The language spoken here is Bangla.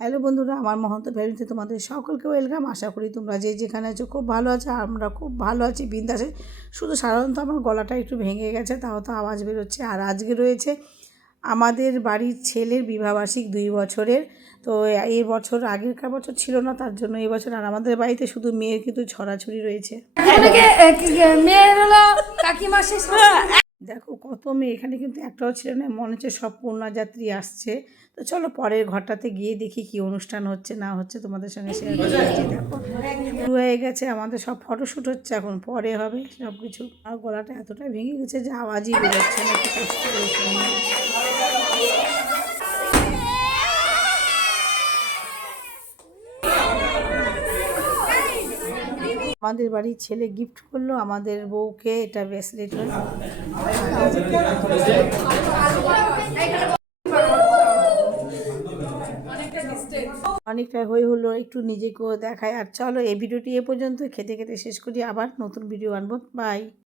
হ্যালো বন্ধুরা, আমার মহন্ত ফ্যামিলিতে তোমাদের সকলকে ওয়েলকাম। আশা করি তোমরা যে যেখানে আছো খুব ভালো আছো। আমরা খুব ভালো আছি, বিন্দাসে। শুধু সাধারণত আমার গলাটা একটু ভেঙে গেছে, তাও তো আওয়াজ বেরোচ্ছে। আর আজকে রয়েছে আমাদের বাড়ির ছেলের বিবাহবার্ষিক 2 বছরের। তো এই বছর, আগেরকার বছর ছিল না, তার জন্য এই বছর। আর আমাদের বাড়িতে শুধু মেয়ের কিন্তু ছড়াছড়ি রয়েছে। মেয়ের হলো কাকিমা শেষ। দেখো কত মেয়ে, এখানে কিন্তু একটাও ছিল না, মনে হচ্ছে সব কন্যাযাত্রী আসছে। তো চলো পরের ঘরটাতে গিয়ে দেখি কি অনুষ্ঠান হচ্ছে না হচ্ছে, তোমাদের সঙ্গে শেয়ার করছি। দেখো শুরু হয়ে গেছে, আমাদের সব ফটোশ্যুট হচ্ছে, এখন পরে হবে সব কিছু। আর গলাটা এতটাই ভেঙে গেছে যে আওয়াজই বেরোচ্ছে না, একটু কষ্ট করে শুনবো। আমাদের বাড়ির ছেলে গিফট করলো আমাদের বউকে এটা ব্রেসলেট। অনেকটা হলো, একটু নিজেকেও দেখায়। আর চলো এই ভিডিওটি এ পর্যন্ত, খেতে খেতে শেষ করি, আবার নতুন ভিডিও আনবো। বাই।